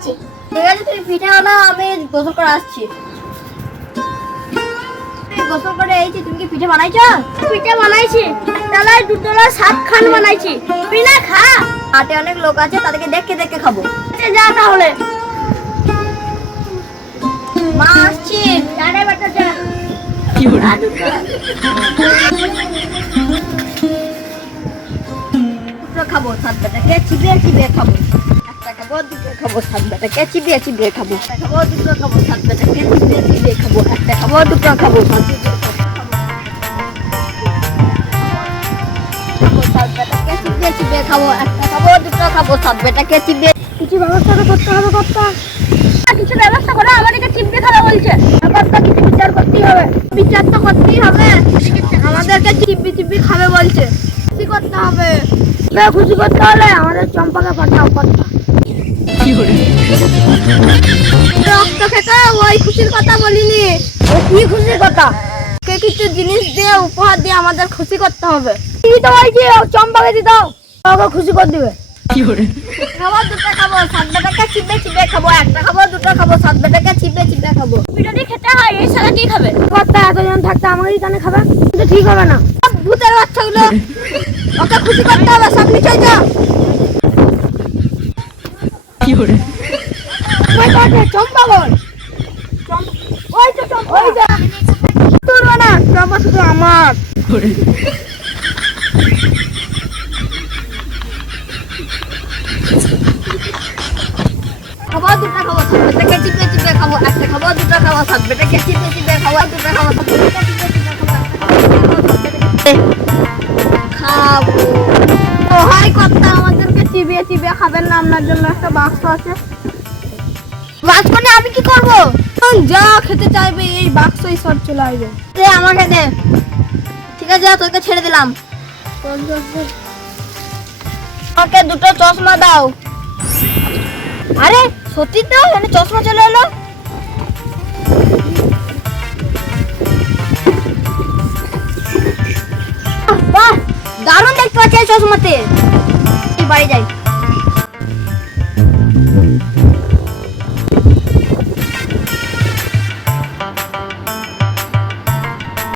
হচ্ছে। ঠিক আছে তুমি পিঠে আনা, আমি গোসল করে আসছি। গোসল করে এইছি, তুমি কি পিঠে বানাইছো? পিঠে বানাইছি, ডালায় দুতলায় 7 খান বানাইছি। তুই না খা। হাটে অনেক লোক আছে, তাদেরকে দেখে দেখে খাবো। যা তাহলে। মা আসছি। আরে বেটা যা। কি হলো? দুটো খাবো, 7 বেটাকে চিবিয়ে চিবিয়ে খাবো। একটা খাবো, দুটো খাবো, 7 বেটাকে চিবিয়ে চিবিয়ে খাবো। একটা খাবো, দুটো খাবো, 7 বেটাকে চিবিয়ে চিবিয়ে খাবো। একটা খাবো, দুটো খাবো, 7 বেটাকে চিবিয়ে চিবিয়ে খাবো। একটা খাবো, দুটো খাবো, 7 বেটাকে চিবিয়ে। কিছু ব্যবস্থা তো করতে হবে কর্তা। কিছু ব্যবস্থা করে আমাদেরকে চিমড়ে খাওয়া বলছে। কর্তা কিছু বিচার করতেই হবে। বিচার তো করতেই হবে, আমাদেরকে চিবি চিবি খাবে বলছে। কি করতে হবে? খুশি করতে হলে আমাদের চম্পাকে পাঠাও কর্তা। কি হলো? রক্ত খেতে ওই খুশির কথা বলিনি। ও কি খুশির কথা? কে কিছু জিনিস দিয়ে উপহার দিয়ে আমাদের খুশি করতে হবে। কি তো বলছি, চম্পাকে দিয়ে দাও, ওকে খুশি করে দিবে। কি হলো? খাবো, দুটো খাবো, 7 বেটাকে চিবিয়ে চিবিয়ে খাবো। একটা খাবো, দুটো খাবো, 7 বেটাকে চিবিয়ে চিবিয়ে খাবো। পিঠা দিয়ে খেতে হয়, এই সারা কি খাবে? কর্তা এতজন থাকতে আমাকে কানে খাবে, কিন্তু ঠিক হবে না। সব ভূতের বাচ্চাগুলো, ওকে খুশি করতে হবে। সব নিচে যা। কি হলো? ওই তো চম্পা বল। ওই তো চম্পা, ওই যা। তোর না চম্পা শুধু আমার। কি হলো? খাবো, দুটো খাবো, 7 বেটাকে চিবিয়ে চিবিয়ে খাবো। একটা খাবো, দুটো খাবো, 7 বেটাকে চিবিয়ে চিবিয়ে খাবো। দুটো খাবো, 7 বেটাকে চিবিয়ে চিবিয়ে খাবো। ও হাই কর্তা, আমাদেরকে চিবিয়ে চিবিয়ে খাবেন না? আপনার জন্য একটা বাক্স আছে। বাক্স মানে আমি কি করবো? যা খেতে চাইবে এই বাক্সই সব চলে আসবে। দে আমাকে দে। ঠিক আছে, তোকে ছেড়ে দিলাম। আমাকে দুটো চশমা দাও। আরে সত্যি তো, এখানে চশমা চলে এলো। বাহ, দারুণ দেখতে পাচ্ছি এই চশমাতে। বাড়ি যাই।